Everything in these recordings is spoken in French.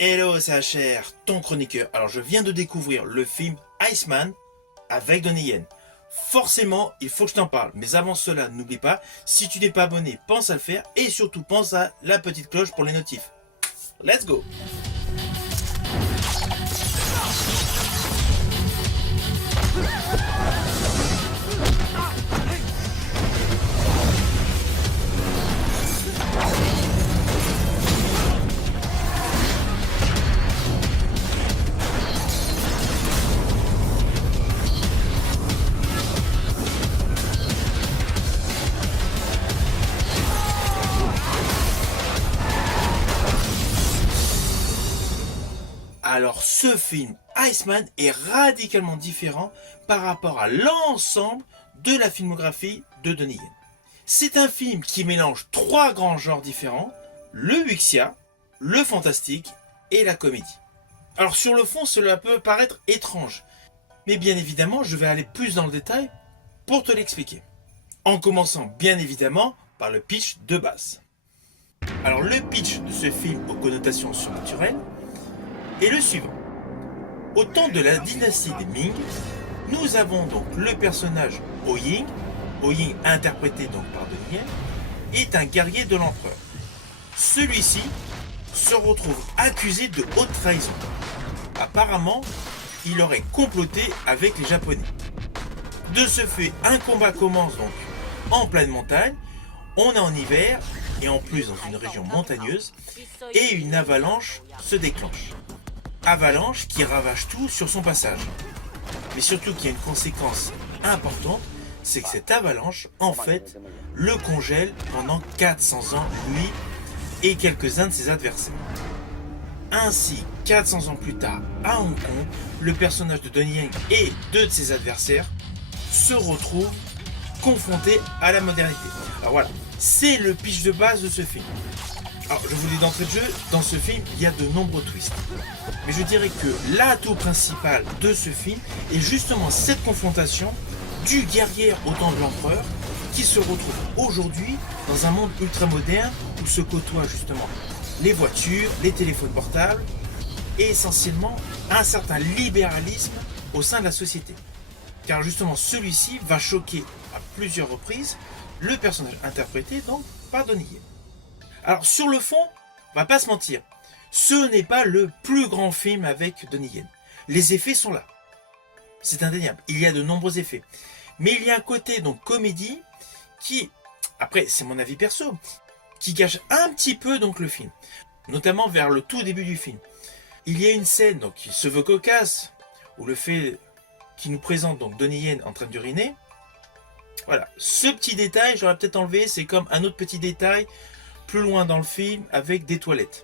Hello CHR, ton chroniqueur. Alors je viens de découvrir le film Iceman avec Donnie Yen. Forcément, il faut que je t'en parle. Mais avant cela, n'oublie pas, si tu n'es pas abonné, pense à le faire. Et surtout, pense à la petite cloche pour les notifs. Let's go! Alors ce film, Iceman, est radicalement différent par rapport à l'ensemble de la filmographie de Donnie Yen. C'est un film qui mélange trois grands genres différents, le wuxia, le fantastique et la comédie. Alors sur le fond, cela peut paraître étrange, mais bien évidemment, je vais aller plus dans le détail pour te l'expliquer. En commençant bien évidemment par le pitch de base. Alors le pitch de ce film aux connotations surnaturelles est le suivant. Au temps de la dynastie des Ming, nous avons donc le personnage Ouying, Ouying interprété donc par Donnie Yen, est un guerrier de l'empereur. Celui-ci se retrouve accusé de haute trahison. Apparemment, il aurait comploté avec les Japonais. De ce fait, un combat commence donc en pleine montagne, on est en hiver et en plus dans une région montagneuse, et une avalanche se déclenche. Avalanche qui ravage tout sur son passage. Mais surtout qu'il y a une conséquence importante, c'est que cette avalanche, en fait, le congèle pendant 400 ans, lui et quelques-uns de ses adversaires. Ainsi, 400 ans plus tard, à Hong Kong, le personnage de Donnie Yen et deux de ses adversaires se retrouvent confrontés à la modernité. Alors voilà, c'est le pitch de base de ce film. Alors, je vous dis d'entrée de jeu, dans ce film, il y a de nombreux twists. Mais je dirais que l'atout principal de ce film est justement cette confrontation du guerrier au temps de l'empereur qui se retrouve aujourd'hui dans un monde ultramoderne où se côtoient justement les voitures, les téléphones portables et essentiellement un certain libéralisme au sein de la société. Car justement celui-ci va choquer à plusieurs reprises le personnage interprété donc par Donnie Yen. Alors sur le fond, on va pas se mentir, ce n'est pas le plus grand film avec Donnie Yen. Les effets sont là. C'est indéniable, il y a de nombreux effets. Mais il y a un côté donc comédie qui, après c'est mon avis perso, qui gâche un petit peu donc le film. Notamment vers le tout début du film. Il y a une scène donc, qui se veut cocasse, où le fait qui nous présente donc Donnie Yen en train d'uriner. Voilà, ce petit détail j'aurais peut-être enlevé, c'est comme un autre petit détail plus loin dans le film avec des toilettes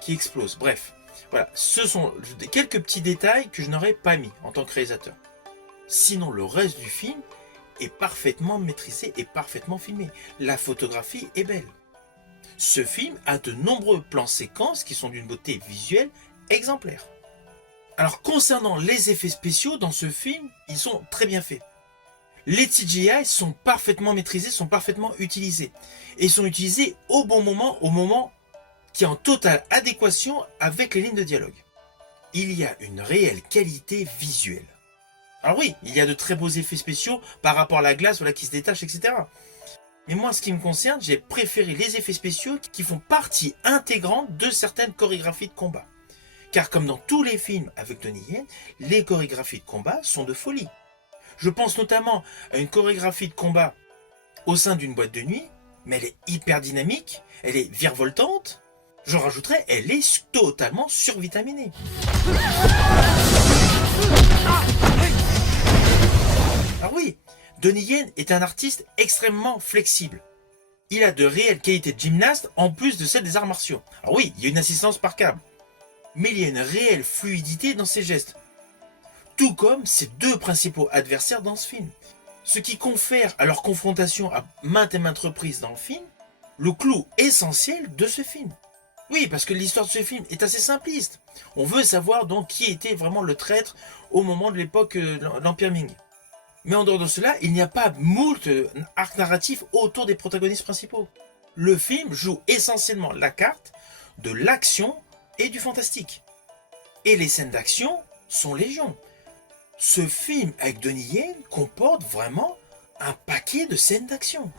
qui explosent. Bref, voilà, ce sont quelques petits détails que je n'aurais pas mis en tant que réalisateur. Sinon, le reste du film est parfaitement maîtrisé et parfaitement filmé. La photographie est belle. Ce film a de nombreux plans séquences qui sont d'une beauté visuelle exemplaire. Alors, concernant les effets spéciaux dans ce film, ils sont très bien faits. Les CGI sont parfaitement maîtrisés, sont parfaitement utilisés. Et sont utilisés au bon moment, au moment qui est en totale adéquation avec les lignes de dialogue. Il y a une réelle qualité visuelle. Alors oui, il y a de très beaux effets spéciaux par rapport à la glace voilà, qui se détache, etc. Mais moi, ce qui me concerne, j'ai préféré les effets spéciaux qui font partie intégrante de certaines chorégraphies de combat. Car comme dans tous les films avec Donnie Yen, les chorégraphies de combat sont de folie. Je pense notamment à une chorégraphie de combat au sein d'une boîte de nuit, mais elle est hyper dynamique, elle est virevoltante. Je rajouterais, elle est totalement survitaminée. Alors oui, Donnie Yen est un artiste extrêmement flexible. Il a de réelles qualités de gymnaste en plus de celles des arts martiaux. Alors oui, il y a une assistance par câble, mais il y a une réelle fluidité dans ses gestes. Tout comme ses deux principaux adversaires dans ce film. Ce qui confère à leur confrontation à maintes et maintes reprises dans le film, le clou essentiel de ce film. Oui, parce que l'histoire de ce film est assez simpliste. On veut savoir donc qui était vraiment le traître au moment de l'époque de l'Empire Ming. Mais en dehors de cela, il n'y a pas moult arcs narratifs autour des protagonistes principaux. Le film joue essentiellement la carte de l'action et du fantastique. Et les scènes d'action sont légion. Ce film avec Donnie Yen comporte vraiment un paquet de scènes d'action.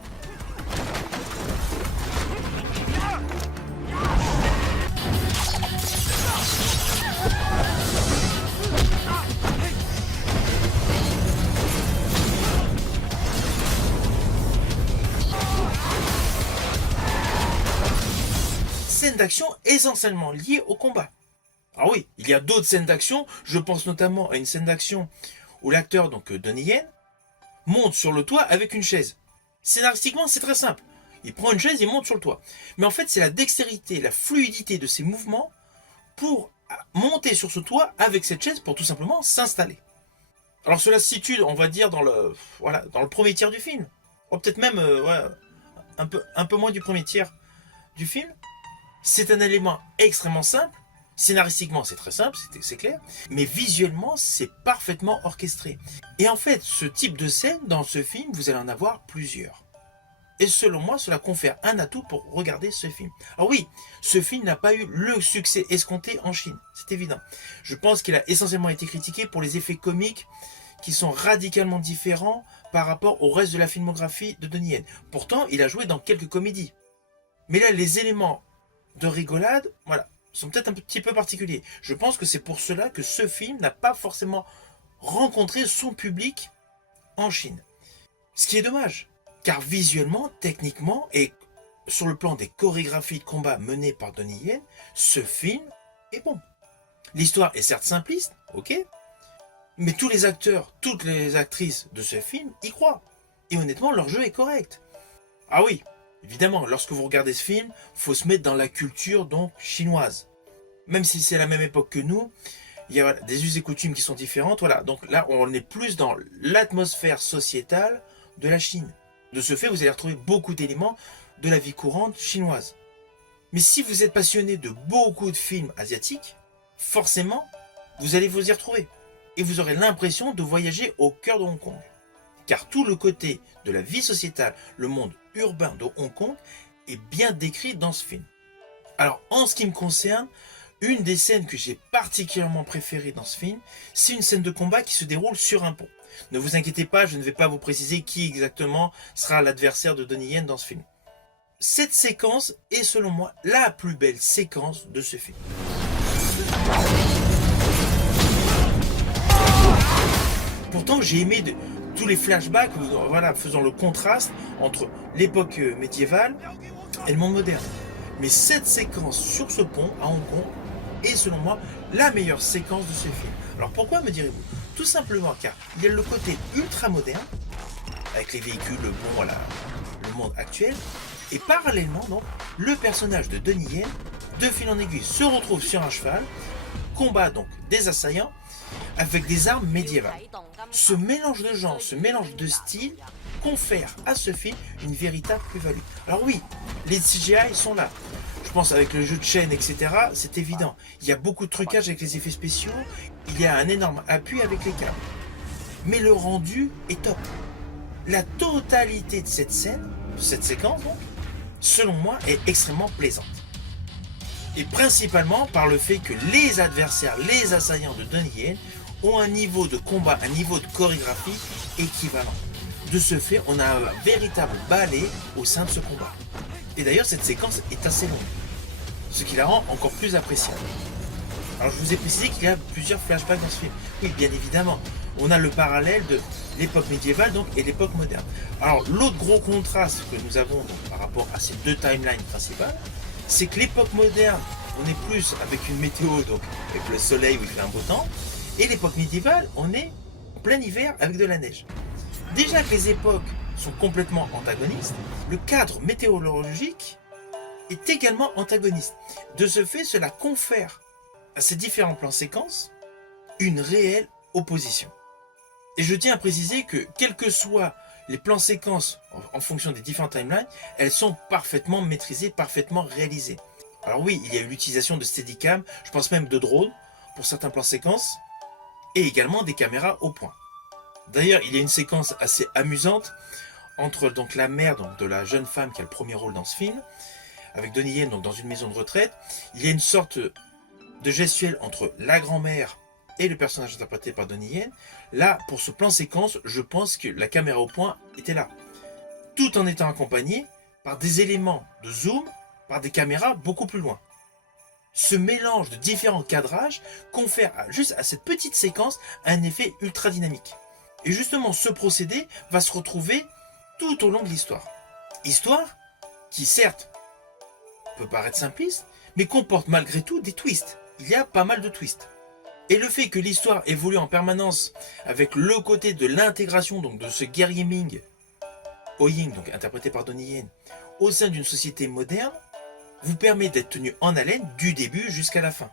Scènes d'action essentiellement liées au combat. Ah oui, il y a d'autres scènes d'action, je pense notamment à une scène d'action où l'acteur, donc Donnie Yen, monte sur le toit avec une chaise. Scénaristiquement, c'est très simple. Il prend une chaise, il monte sur le toit. Mais en fait, c'est la dextérité, la fluidité de ses mouvements pour monter sur ce toit avec cette chaise pour tout simplement s'installer. Alors cela se situe, on va dire, dans le premier tiers du film. Ou peut-être même un peu moins du premier tiers du film. C'est un élément extrêmement simple. Scénaristiquement, c'est très simple, c'est clair. Mais visuellement, c'est parfaitement orchestré. Et en fait, ce type de scène, dans ce film, vous allez en avoir plusieurs. Et selon moi, cela confère un atout pour regarder ce film. Alors oui, ce film n'a pas eu le succès escompté en Chine, c'est évident. Je pense qu'il a essentiellement été critiqué pour les effets comiques qui sont radicalement différents par rapport au reste de la filmographie de Donnie Yen. Pourtant, il a joué dans quelques comédies. Mais là, les éléments de rigolade, voilà, sont peut-être un petit peu particuliers. Je pense que c'est pour cela que ce film n'a pas forcément rencontré son public en Chine. Ce qui est dommage, car visuellement, techniquement et sur le plan des chorégraphies de combat menées par Donnie Yen, ce film est bon. L'histoire est certes simpliste, ok, mais tous les acteurs, toutes les actrices de ce film y croient. Et honnêtement, leur jeu est correct. Ah oui, évidemment, lorsque vous regardez ce film, il faut se mettre dans la culture donc chinoise. Même si c'est la même époque que nous, il y a des us et coutumes qui sont différentes. Voilà, donc là, on est plus dans l'atmosphère sociétale de la Chine. De ce fait, vous allez retrouver beaucoup d'éléments de la vie courante chinoise. Mais si vous êtes passionné de beaucoup de films asiatiques, forcément, vous allez vous y retrouver. Et vous aurez l'impression de voyager au cœur de Hong Kong. Car tout le côté de la vie sociétale, le monde urbain de Hong Kong, est bien décrit dans ce film. Alors, en ce qui me concerne, une des scènes que j'ai particulièrement préférées dans ce film, c'est une scène de combat qui se déroule sur un pont. Ne vous inquiétez pas, je ne vais pas vous préciser qui exactement sera l'adversaire de Donnie Yen dans ce film. Cette séquence est selon moi la plus belle séquence de ce film. Pourtant, j'ai aimé tous les flashbacks, voilà, faisant le contraste entre l'époque médiévale et le monde moderne. Mais cette séquence sur ce pont à Hong Kong est selon moi la meilleure séquence de ce film. Alors pourquoi me direz-vous? Tout simplement car il y a le côté ultra moderne, avec les véhicules, le monde actuel, et parallèlement donc, le personnage de Donnie Yen, de fil en aiguille, se retrouve sur un cheval, combat donc des assaillants, avec des armes médiévales. Ce mélange de genres, ce mélange de styles confère à ce film une véritable plus-value. Alors oui, les CGI sont là. Je pense avec le jeu de chaîne, etc., c'est évident. Il y a beaucoup de trucage avec les effets spéciaux, il y a un énorme appui avec les câbles. Mais le rendu est top. La totalité de cette scène, de cette séquence donc, selon moi, est extrêmement plaisante. Et principalement par le fait que les adversaires, les assaillants de Donnie Yen ont un niveau de combat, un niveau de chorégraphie équivalent. De ce fait, on a un véritable ballet au sein de ce combat. Et d'ailleurs, cette séquence est assez longue, ce qui la rend encore plus appréciable. Alors je vous ai précisé qu'il y a plusieurs flashbacks dans ce film. Oui, bien évidemment, on a le parallèle de l'époque médiévale donc, et l'époque moderne. Alors l'autre gros contraste que nous avons donc, par rapport à ces deux timelines principales, c'est que l'époque moderne, on est plus avec une météo, donc avec le soleil où il fait un beau temps, et l'époque médiévale, on est en plein hiver avec de la neige. Déjà que les époques sont complètement antagonistes, le cadre météorologique est également antagoniste. De ce fait, cela confère à ces différents plans séquences une réelle opposition. Et je tiens à préciser que, quels que soient les plans séquences en fonction des différentes timelines, elles sont parfaitement maîtrisées, parfaitement réalisées. Alors oui, il y a eu l'utilisation de Steadicam, je pense même de drones pour certains plans séquences, et également des caméras au point. D'ailleurs, il y a une séquence assez amusante entre donc, la mère donc, de la jeune femme qui a le premier rôle dans ce film, avec Donnie Yen donc, dans une maison de retraite. Il y a une sorte de gestuelle entre la grand-mère et le personnage interprété par Donnie Yen. Là, pour ce plan séquence, je pense que la caméra au point était là. Tout en étant accompagné par des éléments de zoom, par des caméras beaucoup plus loin. Ce mélange de différents cadrages confère juste à cette petite séquence un effet ultra dynamique. Et justement, ce procédé va se retrouver tout au long de l'histoire. Histoire qui, certes, peut paraître simpliste, mais comporte malgré tout des twists. Il y a pas mal de twists. Et le fait que l'histoire évolue en permanence avec le côté de l'intégration donc de ce guerrier Ming, Ho-Ying, donc interprété par Donnie Yen, au sein d'une société moderne, vous permet d'être tenu en haleine du début jusqu'à la fin.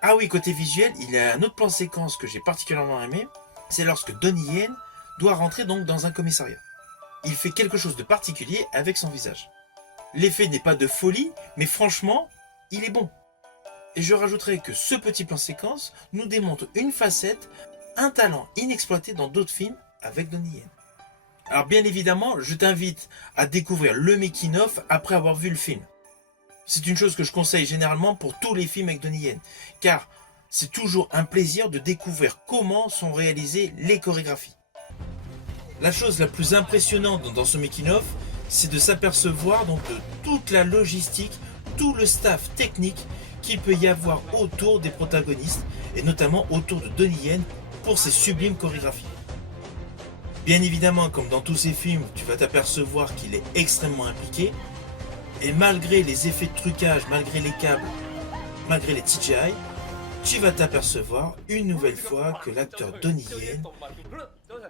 Ah oui, côté visuel, il y a un autre plan séquence que j'ai particulièrement aimé, c'est lorsque Donnie Yen doit rentrer donc dans un commissariat. Il fait quelque chose de particulier avec son visage. L'effet n'est pas de folie, mais franchement, il est bon. Et je rajouterai que ce petit plan séquence nous démontre une facette, un talent inexploité dans d'autres films avec Donnie Yen. Alors bien évidemment, je t'invite à découvrir le making-of après avoir vu le film. C'est une chose que je conseille généralement pour tous les films avec Donnie Yen, car c'est toujours un plaisir de découvrir comment sont réalisées les chorégraphies. La chose la plus impressionnante dans ce making-of, c'est de s'apercevoir donc de toute la logistique, tout le staff technique qu'il peut y avoir autour des protagonistes, et notamment autour de Donnie Yen pour ses sublimes chorégraphies. Bien évidemment, comme dans tous ces films, tu vas t'apercevoir qu'il est extrêmement impliqué, et malgré les effets de trucage, malgré les câbles, malgré les CGI, tu vas t'apercevoir une nouvelle fois que l'acteur Donnie Yen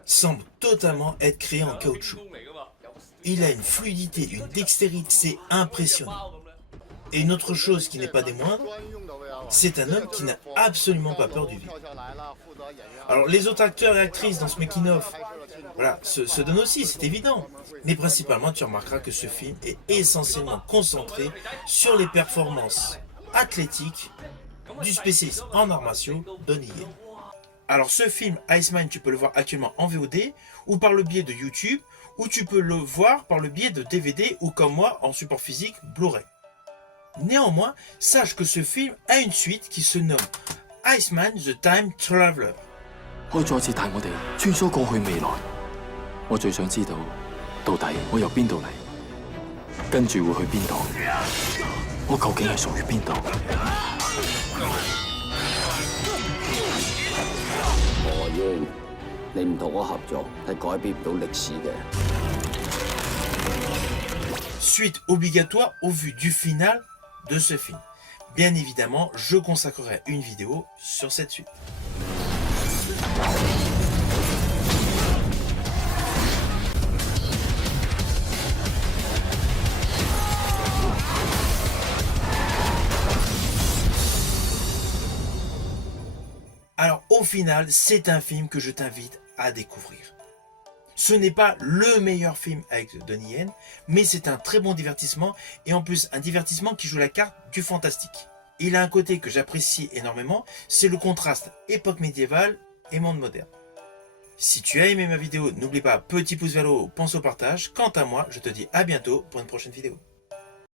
semble totalement être créé en caoutchouc. Il a une fluidité, une dextérité impressionnante. Et une autre chose qui n'est pas des moindres, c'est un homme qui n'a absolument pas peur du vide. Alors les autres acteurs et actrices dans ce making-of, voilà, se donnent aussi, c'est évident. Mais principalement, tu remarqueras que ce film est essentiellement concentré sur les performances athlétiques du spécialiste en arts martiaux, Donnie Yen. Alors ce film, Iceman, tu peux le voir actuellement en VOD, ou par le biais de YouTube, ou tu peux le voir par le biais de DVD, ou comme moi, en support physique Blu-ray. Néanmoins, sache que ce film a une suite qui se nomme Iceman The Time Traveler. 可以再次帶我哋穿梭過去未來。我最想知道，到底我由邊度嚟，跟住會去邊度？我究竟係屬於邊度？何英，你唔同我合作係改變唔到歷史嘅。 Suite obligatoire au vu du final de ce film. Bien évidemment, je consacrerai une vidéo sur cette suite. Alors au final, c'est un film que je t'invite à découvrir. Ce n'est pas le meilleur film avec Donnie Yen, mais c'est un très bon divertissement, et en plus un divertissement qui joue la carte du fantastique. Il a un côté que j'apprécie énormément, c'est le contraste époque médiévale et monde moderne. Si tu as aimé ma vidéo, n'oublie pas, petit pouce vers le haut, pense au partage. Quant à moi, je te dis à bientôt pour une prochaine vidéo.